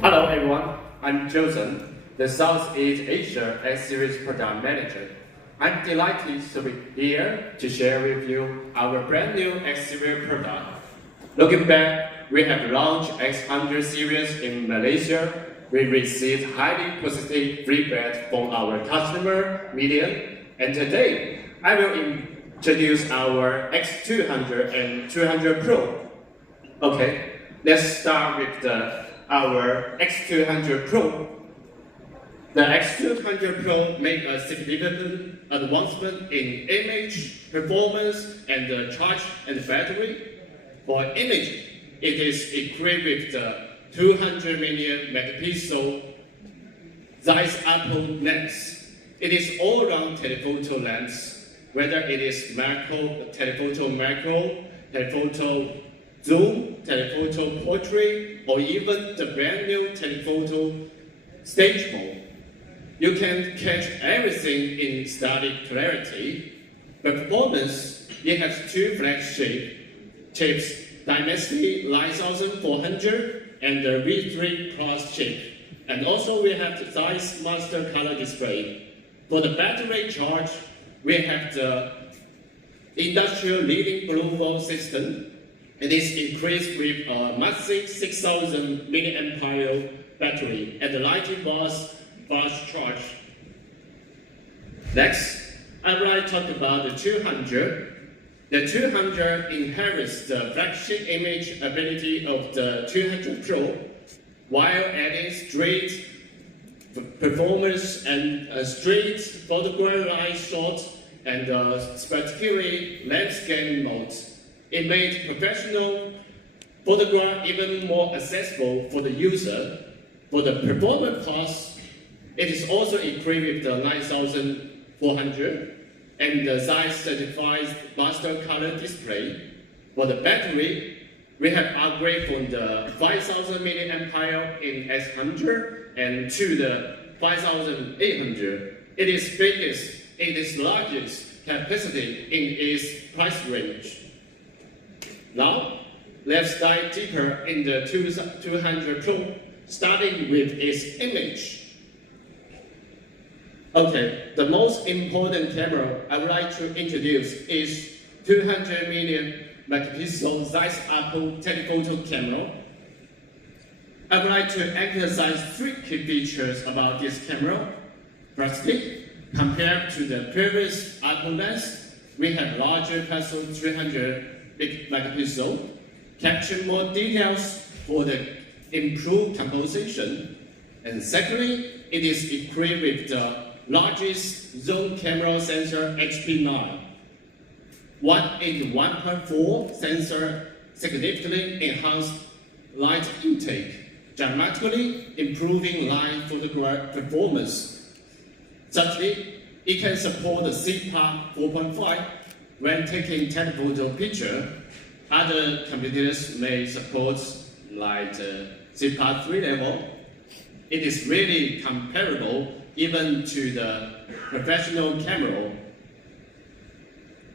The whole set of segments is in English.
Hello everyone, I'm Joseph, the Southeast Asia X-Series Product Manager. I'm delighted to be here to share with you our brand new X-Series product. Looking back, we have launched X100 series in Malaysia. We received highly positive feedback from our customer, media, and today I will introduce our X200 and 200 Pro. Okay, let's start with our X200 Pro. The X200 Pro made a significant advancement in image, performance, and charge and battery. For image, it is equipped with the 200 million megapixel Zeiss Apple lens. It is all-round telephoto lens, whether it is macro, telephoto macro, telephoto zoom, telephoto portrait, or even the brand new telephoto stage mode. You can catch everything in static clarity. Performance, it has two flagship chips, Dimensity 9400 and the V3 Plus chip. And also we have the Zeiss Master Color Display. For the battery charge, we have the industrial leading Blue Volt system. It is equipped with a massive 6000 mAh battery and the lightning fast charge. Next, I would like to talk about the 200. The 200 inherits the flagship image ability of the 200 Pro while adding straight performance and straight photograph line shot and particularly lens scanning modes. It made professional photograph even more accessible for the user. For the performance cost, it is also equipped with the 9400 and the Zeiss certified master color display. For the battery, we have upgraded from the 5000 mAh in X100 and to the 5800. It is biggest, it is largest capacity in its price range. Now, let's dive deeper in the 200 Pro, starting with its image. Okay, the most important camera I would like to introduce is 200 million megapixel Zeiss Apple telephoto camera. I would like to emphasize three key features about this camera. Firstly, compared to the previous Apple lens, we have larger pixel 300 megapixel, capture more details for the improved composition. And secondly, it is equipped with the largest zoom camera sensor HP9. 1.4 sensor significantly enhanced light intake, dramatically improving live photograph performance. Thirdly, it can support the CPAP 4.5 when taking telephoto picture. Other computers may support like CPAP 3 level. It is really comparable even to the professional camera.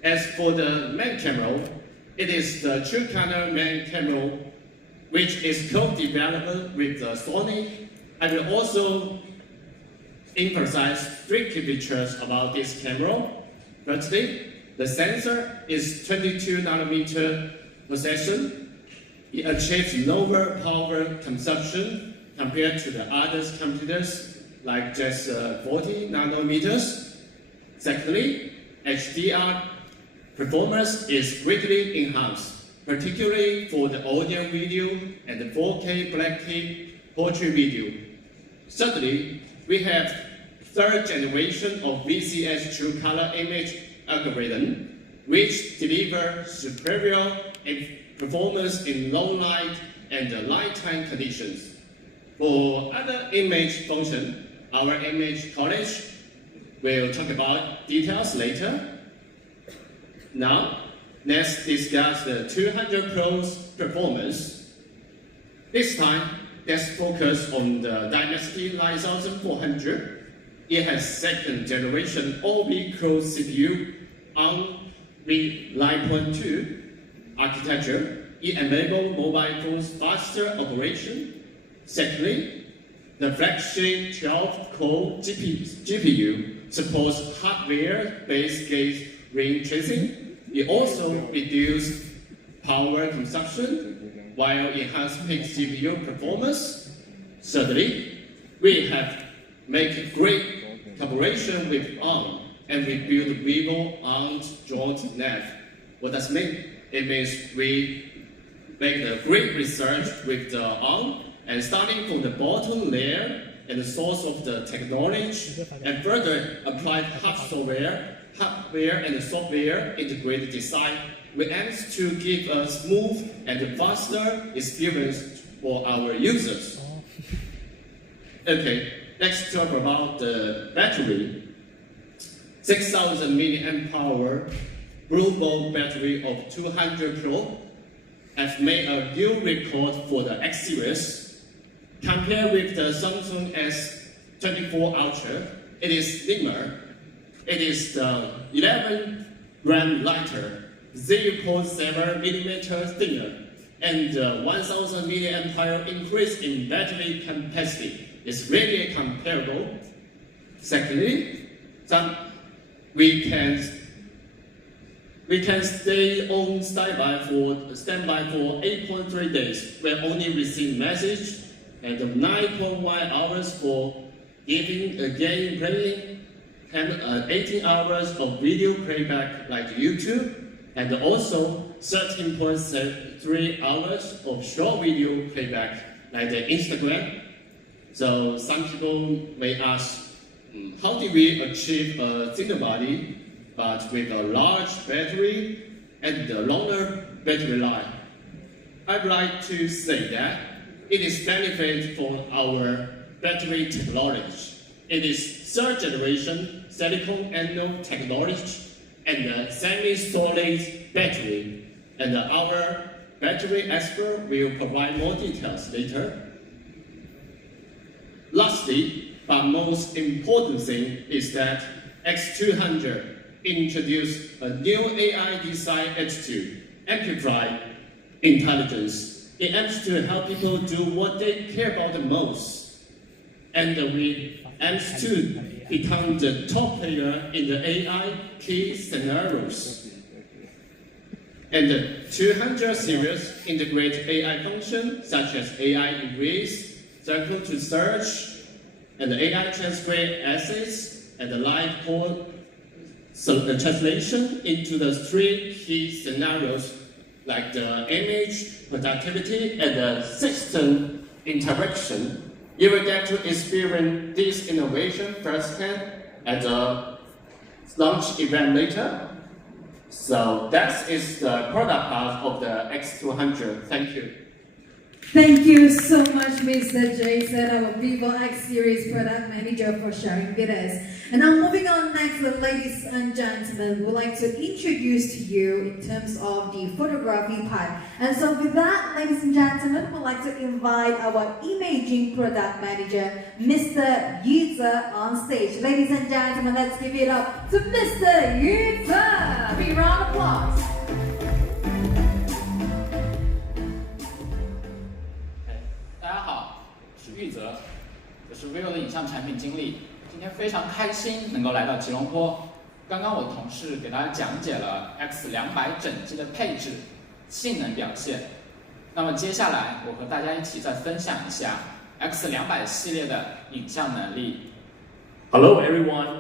As for the main camera, it is the true color main camera, which is co-developed with the Sony. I will also emphasize three key features about this camera. Firstly, the sensor is 22 nanometer precision. It achieves lower power consumption compared to the other computers, like just 40 nanometers. Secondly, HDR performance is greatly enhanced, particularly for the audio video and the 4K Blacklight portrait video. Thirdly, we have third generation of VCS True Color Image algorithm, which delivers superior performance in low light and nighttime conditions. For other image function, our image college will talk about details later. Now, let's discuss the 200 Pro's performance. This time, let's focus on the Dimensity 9400. It has second generation all-V-Core CPU on V9.2 architecture. It enables mobile phones faster operation Secondly, the flagship 12-core GPU supports hardware-based gate ray tracing. It also reduces power consumption while enhancing peak CPU performance. Thirdly, we have made great collaboration with ARM and we built VIVO X200 joint nav. What does it mean? It means we make the great research with the ARM and starting from the bottom layer and the source of the technology and further applied hardware and software integrated design. We aim to give a smooth and faster experience for our users. Okay, let's talk about the battery. 6,000 mAh global battery of 200 Pro has made a new record for the X series. Compared with the Samsung S24 Ultra, it is slimmer. It is 11 grams lighter, 0.7mm thinner, and 1,000 mAh increase in battery capacity is really comparable. Secondly, we can stay on standby for 8.3 days. We only receive message and 9.1 hours for giving a game playing, and 18 hours of video playback like YouTube, and also 13.3 hours of short video playback like the Instagram. So some people may ask, how did we achieve a thinner body but with a large battery and a longer battery life? I'd like to say that it is benefit for our battery technology. It is third generation silicon anode technology and a semi-solid battery. And our battery expert will provide more details later. Lastly, but most important thing is that X200 introduced a new AI design H2, amplify intelligence. It aims to help people do what they care about the most. And we aims to become the top player in the AI key scenarios. And the 200 series integrate AI functions such as AI erase, circle to search, and the AI transcript essays, and the live code translation into the 3 key scenarios like the image, productivity, and the system interaction. You will get to experience this innovation firsthand at the launch event later. So that is the product part of the X200. Thank you. Thank you so much, Mr. Jason, our VIVO X Series Product Manager, for sharing with us. And now moving on next, ladies and gentlemen, we'd like to introduce to you in terms of the photography part. And so with that, ladies and gentlemen, we'd like to invite our Imaging Product Manager, Mr. Yuza, on stage. Ladies and gentlemen, let's give it up to Mr. Yuza. Big round of applause. 玉泽，我是 VIVO 的影像产品经理。今天非常开心能够来到吉隆坡。刚刚我的同事给大家讲解了 X200整机的配置、性能表现。那么接下来我和大家一起再分享一下 X200系列的影像能力。Hello everyone.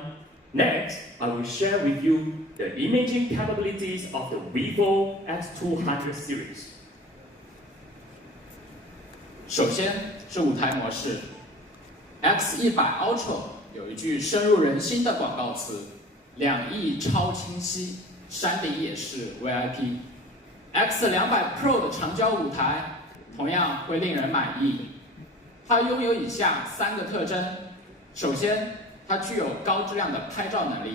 Next, I will share with you the imaging capabilities of the VIVO X200 series. 首先是舞台模式 ，X100 Ultra 有一句深入人心的广告词：2亿超清晰，山顶也是 VIP。X200 Pro 的长焦舞台同样会令人满意。它拥有以下3个特征：首先，它具有高质量的拍照能力，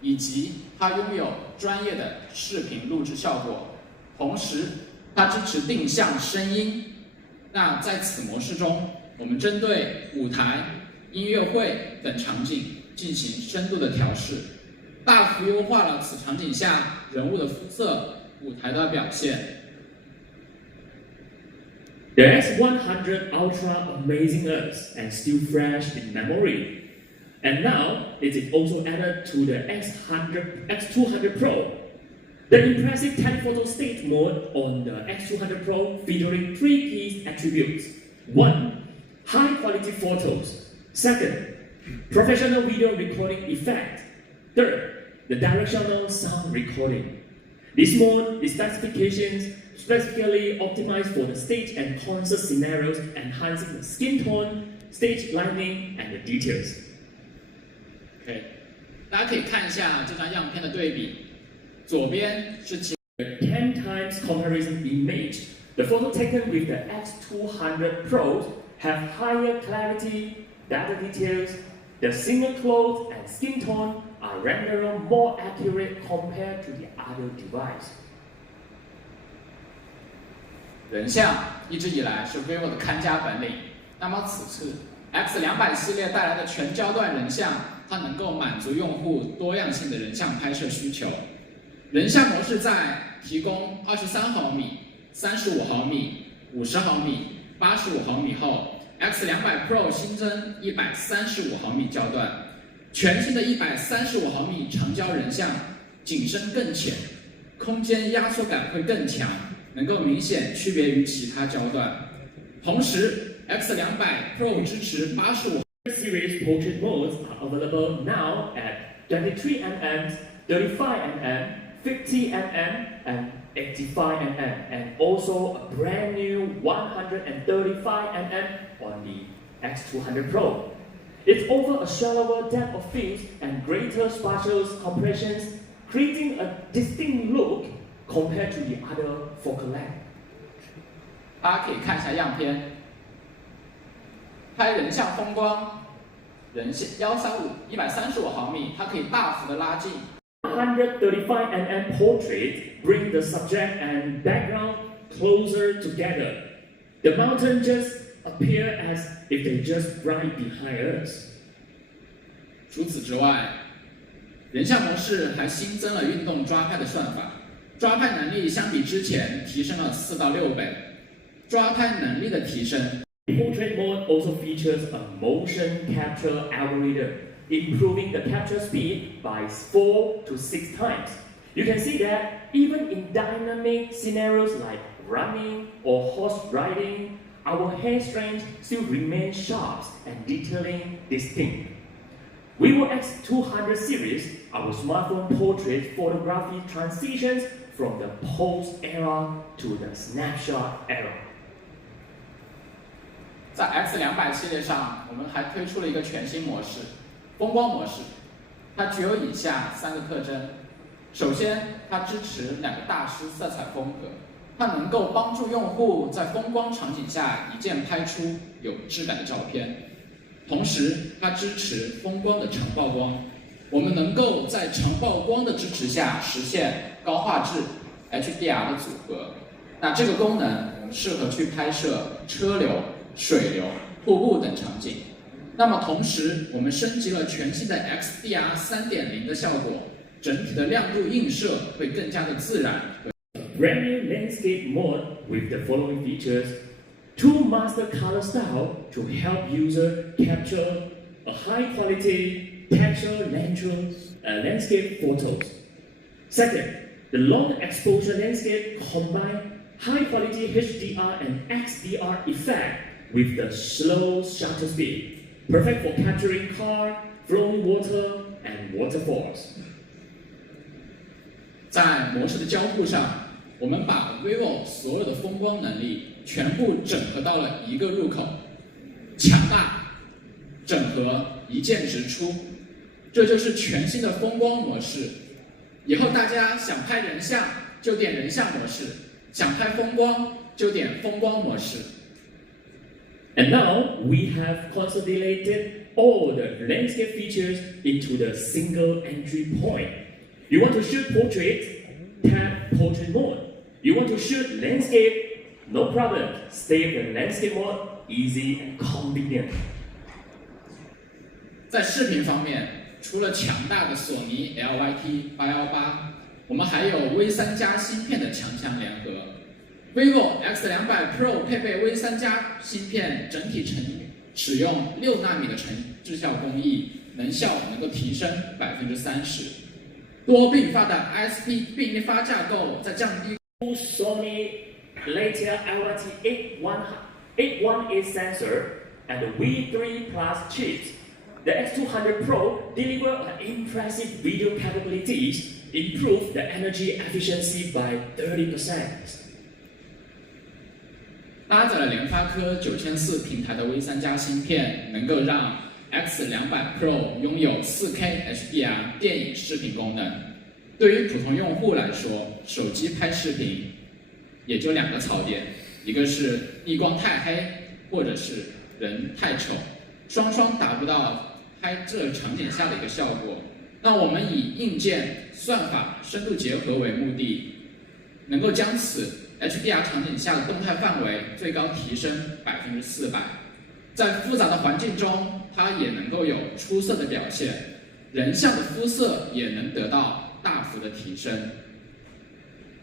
以及它拥有专业的视频录制效果。同时，它支持定向声音。那在此模式中，我们针对舞台、音乐会等场景进行深度的调试，大幅优化了此场景下人物的肤色、舞台的表现。The X100 Ultra amazing us and still fresh in memory. And now it is also added to the X200 Pro. The impressive telephoto stage mode on the X200 Pro featuring 3 key attributes. 1. High quality photos. 2nd. Professional video recording effect. 3rd. The directional sound recording. This mode is specifically optimized for the stage and concert scenarios, enhancing the skin tone, stage lighting, and the details. OK， 大家可以看一下这张样片的对比，左边是The 10 times comparison image. The photo taken with the X200 Pro have higher clarity, better details. The single clothes and skin tone are rendered more accurate compared to the other device. 人像一直以来是 VIVO 的看家本领，那么此次 X200系列带来的全焦段人像，它能够满足用户多样性的人像拍摄需求。人像模式在提供23毫米、35毫米、50毫米、85毫米后 ，X200 Pro 新增135毫米焦段，全新的135毫米长焦人像景深更浅，空间压缩感会更强。能够明显区别于其他焦段。同时 ，X200 Pro 支持85 Series portrait modes are available now at 23mm, 35mm, 50mm, and 85mm, and also a brand new 135mm on the X200 Pro. It offers a shallower depth of field and greater spatial compressions, creating a distinct look compared to the other focal length. 大家可以看一下样片，拍人像风光，人像135毫米，它可以大幅的拉近。135mm portrait bring the subject and background closer together. The mountain just appear as if they just right behind us. 除此之外，人像模式还新增了运动抓拍的算法。抓拍能力相比之前提升了4到6倍，抓拍能力的提升。Portrait mode also features a motion capture algorithm, improving the capture speed by 4 to 6 times. You can see that even in dynamic scenarios like running or horse riding, our hair strands still remain sharp and detailing distinct. VIVO X200 series, our smartphone portrait photography transitions from the pose era to the snapshot era. 在 X200 系列上，我们还推出了一个全新模式——风光模式。它具有以下3个特征：首先，它支持2个大师色彩风格，它能够帮助用户在风光场景下一键拍出有质感的照片。同时，它支持风光的长曝光，我们能够在长曝光的支持下实现高画质 HDR 的组合。那这个功能我们适合去拍摄车流、水流、瀑布等场景。那么同时，我们升级了全新的 XDR 3.0 的效果，整体的亮度映射会更加的自然。Brand new landscape mode with the following features: 2 master color style to help user capture a high quality texture landscape photos. Second, the long exposure landscape combine high quality HDR and XDR effect with the slow shutter speed, perfect for capturing car, flowing water, and waterfalls. 在模式的交互上，我们把 VIVO 所有的风光能力全部整合到了一个入口，强大、整合、一键直出，这就是全新的风光模式。以后大家想拍人像就点人像模式，想拍风光就点风光模式。And now we have consolidated all the landscape features into the single entry point. You want to shoot portrait? Tap portrait mode. You want to shoot landscape? No problem. Stay the landscape mode, easy and convenient. 在视频方面，除了强大的索尼 LYT818，我们还有 V3+ 芯片的强强联合。VIVO X200 Pro 配备 V3 加芯片，整体使用6纳米的制效工艺，能效能够提升30%。多并发的 ISP 并发架构在降低。Sony later LRT 818 sensor and the V3 Plus chips. The X200 Pro deliver impressive video capabilities, improve the energy efficiency by 30%. 搭载了联发科9400平台的 V3 加芯片，能够让 X200 Pro 拥有 4K HDR 电影视频功能。对于普通用户来说，手机拍视频也就2个槽点，一个是逆光太黑，或者是人太丑，双双达不到拍摄场景下的一个效果。那我们以硬件、算法深度结合为目的，能够将此 HDR 场景下的动态范围最高提升400%，在复杂的环境中，它也能够有出色的表现，人像的肤色也能得到大幅的提升。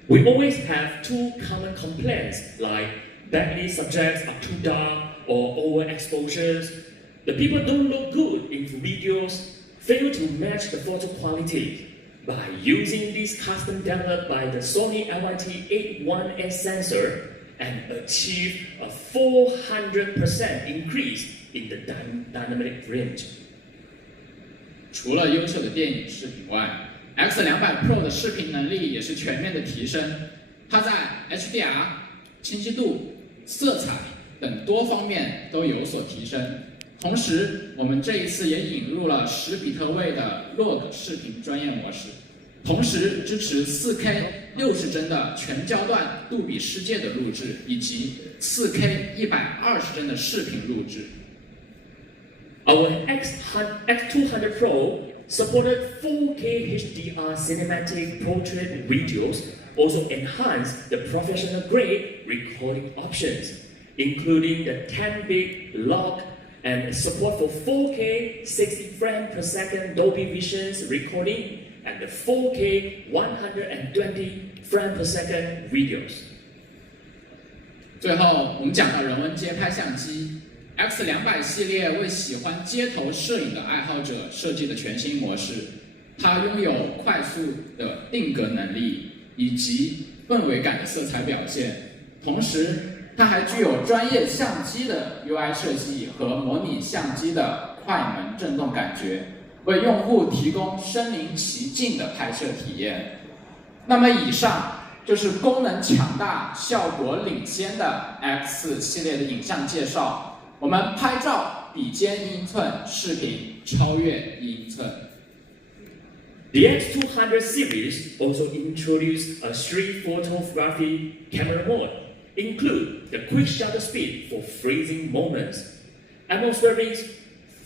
We always have two common complaints like badly subjects are too dark or overexposures. The people don't look good in videos, fail to match the photo quality. By using this custom developed by the Sony LRT81S sensor and achieve a 400% increase in the dynamic range. 除了优秀的电影视频外，X200 Pro 的视频能力也是全面的提升。它在 HDR、清晰度、色彩等多方面都有所提升。同时，我们这一次也引入了10比特位的 log 视频专业模式，同时支持 4K 60帧的全焦段杜比世界的录制，以及 4K 120帧的视频录制。Our X200 Pro supported 4K HDR cinematic portrait videos, also enhanced the professional-grade recording options, including the 10-bit log and support for 4K 60 frames per second Dolby Vision recording and the 4K 120 frames per second videos. 最后，我们讲到人文街拍相机。X200系列为喜欢街头摄影的爱好者设计的全新模式，它拥有快速的定格能力以及氛围感的色彩表现，同时它还具有专业相机的 UI 设计和模拟相机的快门震动感觉，为用户提供身临其境的拍摄体验。那么以上就是功能强大、效果领先的 X 系列的影像介绍。我们拍照比肩1英寸，视频超越1英寸。The X200 series also introduced a street photography camera mode, include the quick shutter speed for freezing moments, atmospheric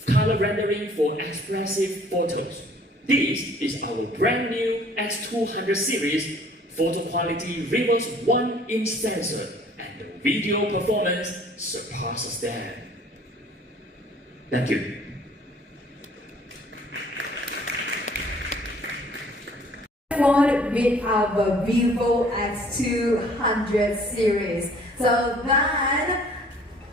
color rendering for expressive photos. This is our brand new X200 series photo quality reverse 1-inch sensor, and the video performance surpasses them. Thank you. Forward with our VIVO X200 series. So then,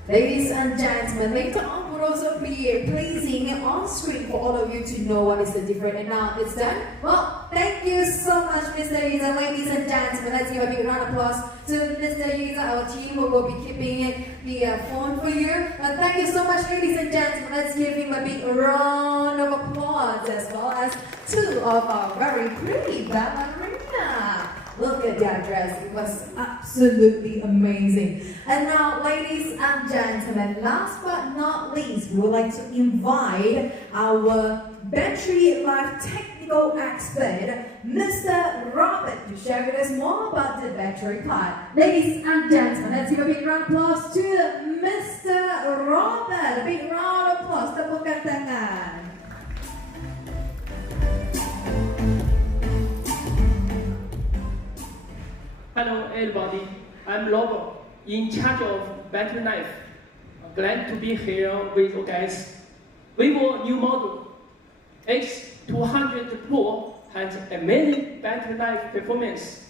ladies and gentlemen, later on would also be pleasing on screen for all of you to know what is the difference. And now it's done. Well, thank you so much, Mr. Yuza. Ladies and gentlemen, let's give a big round of applause to Mr. Yuza. Our team will be keeping the phone for you. Thank you so much, ladies and gentlemen. Let's give him a big round of applause, as well as two of our very pretty ballerina. Look at that dress, it was absolutely amazing. And now, ladies and gentlemen, last but not least, we would like to invite our battery life technical expert, Mr. Robert, to share with us more about the battery part. Ladies and gentlemen, let's give a big round of applause to Mr. Robert. A big round of applause. Tepukkan tangan. Hello everybody, I'm Robert, in charge of battery life. Glad to be here with you guys. VIVO new model X200 Pro has amazing battery life performance.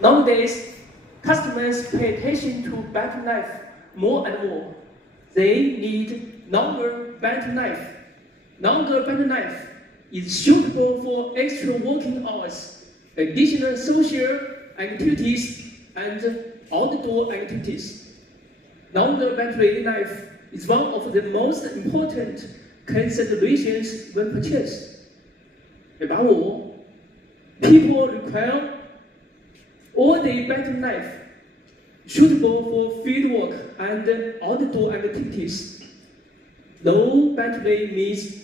Nowadays, customers pay attention to battery life more and more. They need longer battery life. Longer battery life is suitable for extra working hours, additional social activities, and outdoor activities. Longer battery life is one of the most important considerations when purchased. Above all, people require all-day battery life suitable for fieldwork and outdoor activities. Low battery means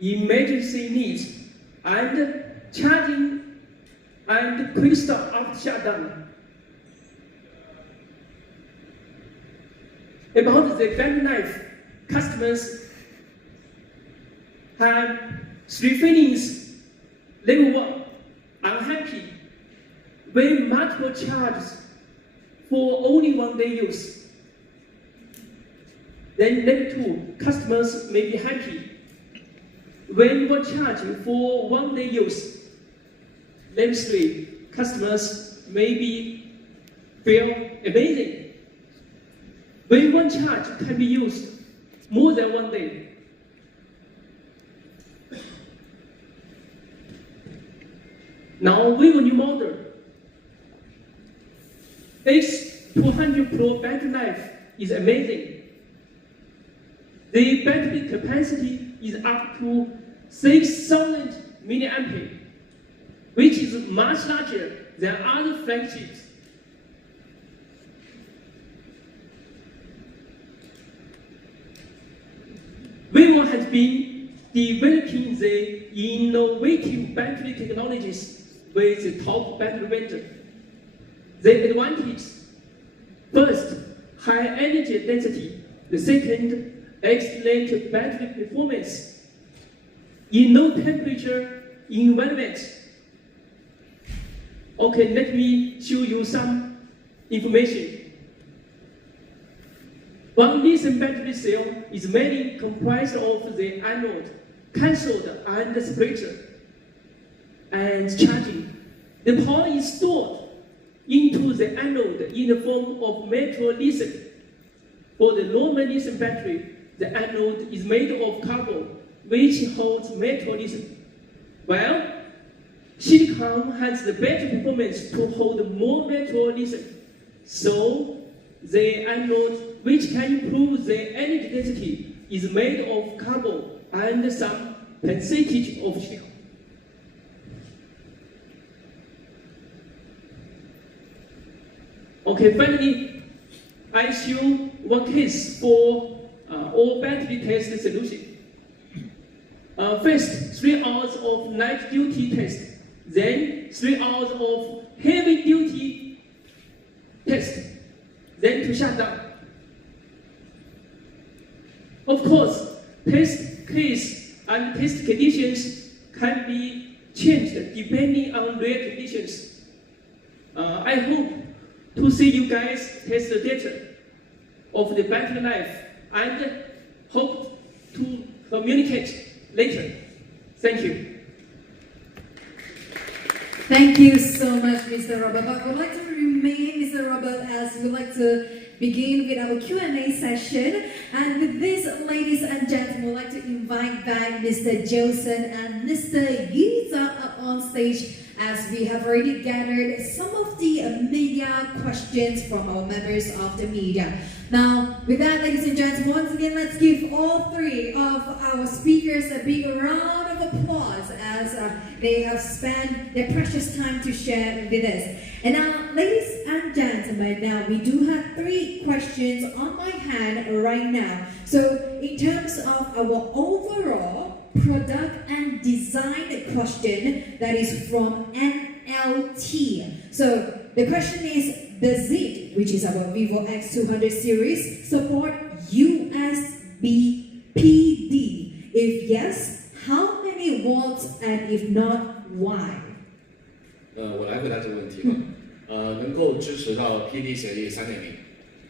emergency needs and charging and quick start after shutdown. About the battery life, customers have three feelings. Level 1, unhappy, when multiple charges for only one-day use. Then level 2, customers may be happy when you are charging for one-day use. Level 3, customers may feel amazing when one charge can be used more than one day. Now, VIVO new model X200 Pro battery life is amazing. The battery capacity is up to 6,000 mAh, which is much larger than other flagships. VIVO has been developing the innovative battery technologies with the top battery vendor. The advantage: first, high energy density. The second, excellent battery performance in low temperature environment. Okay, let me show you some information. One lithium battery cell is mainly comprised of the anode, cathode, and separator, and charging. The power is stored into the anode in the form of metal lithium. For the normal lithium battery, the anode is made of carbon, which holds metal lithium, while silicon has the better performance to hold more metal lithium. So, the anode, which can improve the energy density, is made of carbon and some percentage of silicon. Okay, finally, I show one case for all battery test solution. First, 3 hours of night duty test, then 3 hours of heavy duty test, then to shut down. Of course, test case and test conditions can be changed depending on real conditions. I hope to see you guys test the data of the battery life and hope to communicate later. Thank you. Thank you so much, Mr. Robert. But we'd like to remain, Mr. Robert, as we'd like to begin with our Q&A session. And with this, ladies and gentlemen, we'd like to invite back Mr. Joseph and Mr. Yiza on stage, as we have already gathered some of the media questions from our members of the media. Now, with that, ladies and gentlemen, once again, let's give all three of our speakers a big round of applause as they have spent their precious time to share with us. And now, ladies and gentlemen, now we do have 3 questions on my hand right now. So, in terms of our overall product and design question, that is from NLT. So, the question is, does it, which is our VIVO X200 series, support USB PD? If yes, how many volts, and if not, why? 我来回答这个问题吧。能够支持到 PD 协议 3.0，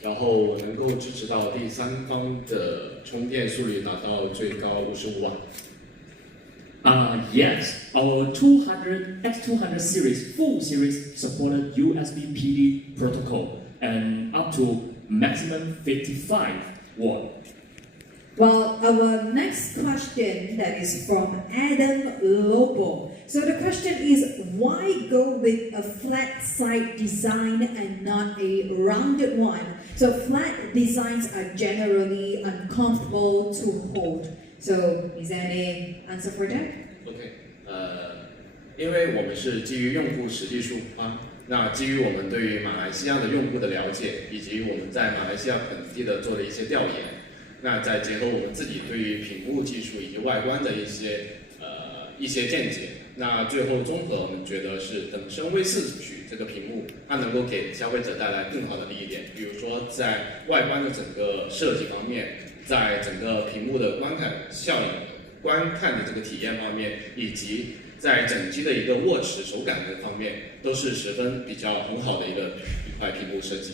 然后能够支持到第三方的充电速率达到最高55瓦。Yes, our X200 series, full series supported USB PD protocol and up to maximum 55 watt. Well, our next question that is from Adam Lobo. So the question is, why go with a flat side design and not a rounded one? So flat designs are generally uncomfortable to hold. So is there any answer for that? OK，因为我们是基于用户实际出发，那基于我们对于马来西亚的用户的了解，以及我们在马来西亚本地的做的一些调研，那再结合我们自己对于屏幕技术以及外观的一些见解，那最后综合我们觉得是等身为4取这个屏幕，它能够给消费者带来更好的利益点，比如说在外观的整个设计方面，在整个屏幕的观看效应、观看的这个体验方面，以及在整机的一个握持手感的方面，都是十分比较很好的一块屏幕设计。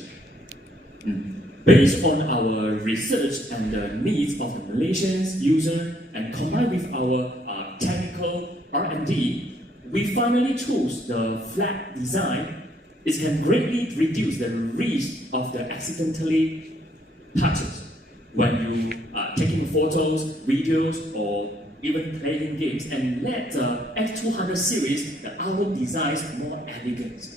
Based on our research and the needs of the Malaysian user and combined with our technical R&D, we finally chose the flat design. It can greatly reduce the risk of the accidentally touches when you are taking photos, videos, or even playing games, and let the X200 series, our designs more elegant.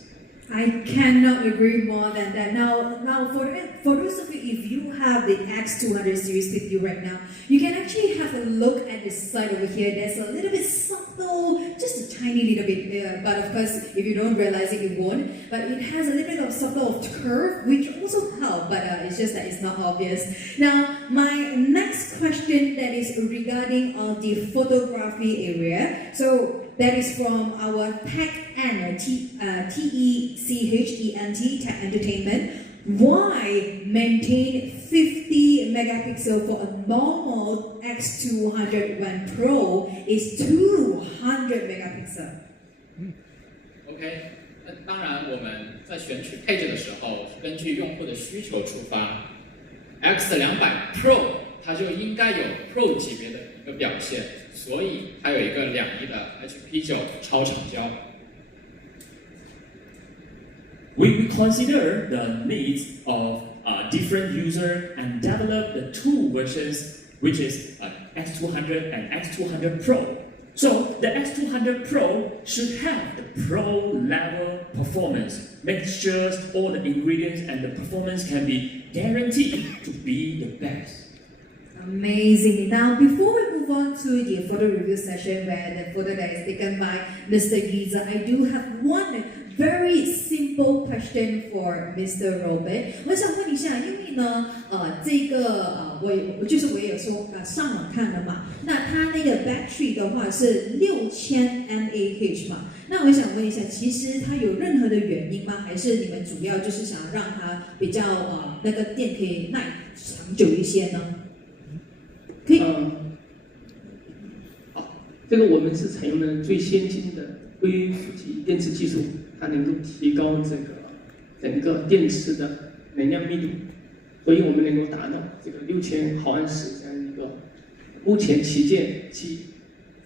I cannot agree more than that. Now for those of you, if you have the X200 series with you right now, you can actually have a look at the side over here. There's a little bit subtle, just a tiny little bit, but of course, if you don't realize it, you won't. But it has a little bit of subtle curve, which also helps, but it's just that it's not obvious. Now, my next question that is regarding the photography area. So that is from our TechEnt, T-E-C-H-E-N-T, Tech Entertainment. Why maintain 50 megapixel for a normal X200 when Pro is 200 megapixel? OK， 那当然我们在选取配置的时候是根据用户的需求出发。X200 Pro 它就应该有 Pro 级别的一个表现，所以它有一个2亿的 HP9 超长焦。We consider the needs of different users and develop the two versions, which is X200 and X200 Pro. So the X200 Pro should have the pro level performance. Make sure all the ingredients and the performance can be guaranteed to be the best. Amazing. Now, before we move on to the photo review session where the photo that is taken by Mr. Giza, I do have one very simple question for Mr. Robert. 我想问一下，因为呢，这个我也有说上网看了嘛，那它那个 battery 的话是6000 mAh 嘛，那我想问一下，其实它有任何的原因吗？还是你们主要就是想让它比较那个电可以耐长久一些呢？可以。好，这个我们是采用了最先进的硅负极电池技术，它能够提高这个整个电池的能量密度，所以我们能够达到这个6000毫安时这样一个目前旗舰机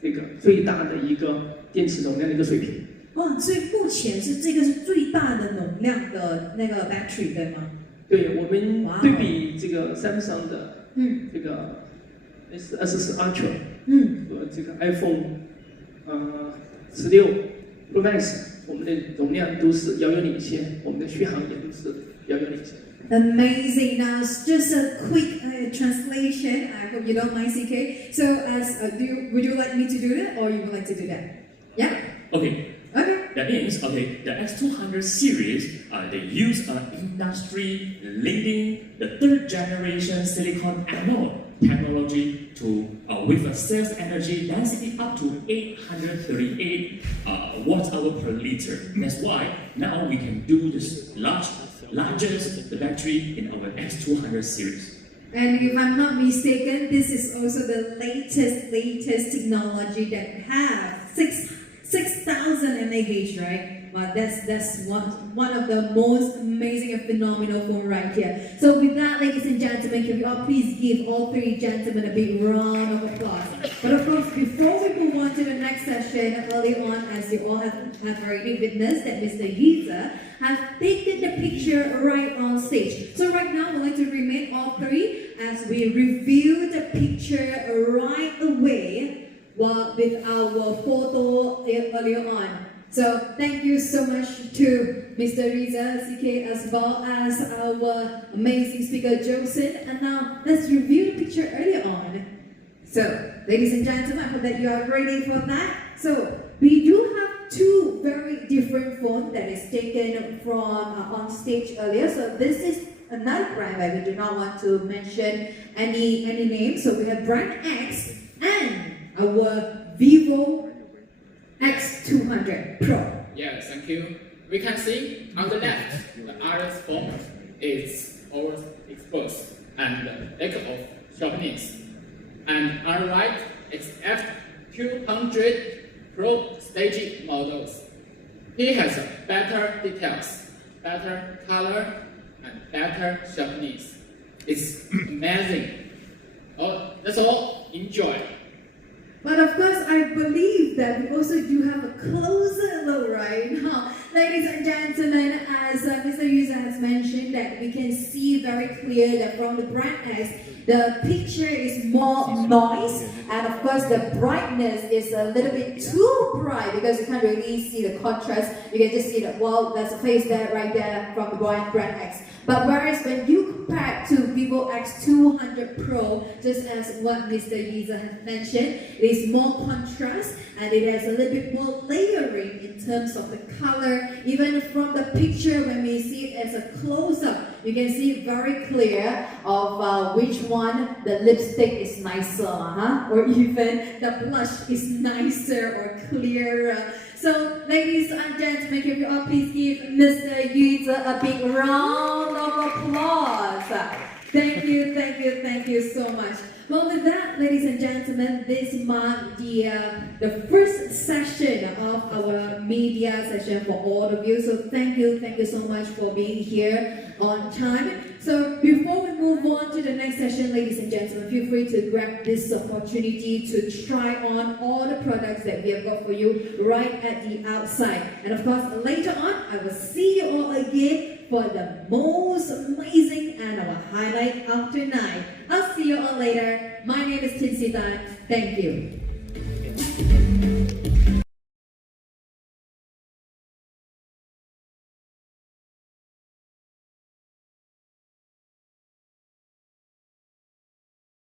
这个最大的一个电池容量的一个水平。哇，所以目前这个是最大的容量的那个 battery 对吗？对，我们对比这个Samsung的这个 S24 Ultra， 和这个 iPhone 16 Pro Max， 我们的容量都是遥遥领先，我们的续航也都是遥遥领先。Amazing. Now, just a quick translation. I hope you don't mind, CK. So, would you like me to do that, or you would like to do that? Yeah. Okay. Okay. That means, the X200 series, they use an industry-leading, the 3rd generation silicon anode technology to with a cells energy density up to 838 watt-hour per liter. That's why now we can do this largest battery in our X200 series. And if I'm not mistaken, this is also the latest technology that have 6,000 mAh, right? Well, that's one of the most amazing and phenomenal phone right here. So with that, ladies and gentlemen, can we all please give all three gentlemen a big round of applause? But of course, before we move on to the next session, early on, as you all have already witnessed, that Mr. Yiza has taken the picture right on stage. So right now, we'd like to remain all three as we review the picture right away with our photo earlier on. So thank you so much to Mr. Riza, CK, as well as our amazing speaker, Joseph. And now let's review the picture earlier on. So, ladies and gentlemen, I hope that you are ready for that. So, we do have two very different phones that is taken from on stage earlier. So, this is another brand where we do not want to mention any names. So, we have brand X and our VIVO X200 Pro. Yes, thank you. We can see on the left, the RS phone is overexposed and lack of sharpness. And on the right, it's F200 Pro staging models. He has better details, better color, and better sharpness. It's amazing. Oh, that's all. Enjoy. But of course, I believe that we also do have a closer look right now. Ladies and gentlemen, as Mr. Yuza has mentioned, that we can see very clear that from the brand X, the picture is more noise, and of course the brightness is a little bit too bright because you can't really see the contrast. You can just see that, well, there's a face there, right there from the brand X. But whereas when you compare to VIVO X200 Pro, just as what Mr. Yiza has mentioned, it is more contrast and it has a little bit more layering in terms of the color. Even from the picture, when we see it as a close-up, you can see very clear of which one the lipstick is nicer, or even the blush is nicer or clearer. So, ladies and gentlemen, can you all please give Mr. Yiza a big round of applause? Thank you so much. Well, with that, ladies and gentlemen, this marked the first session of our media session for all of you. So thank you so much for being here on time. So before we move on to the next session, ladies and gentlemen, feel free to grab this opportunity to try on all the products that we have got for you right at the outside. And of course, later on, I will see you all again for the most amazing and our highlight of tonight. I'll see you all later. My name is Tin Sitan. Thank you.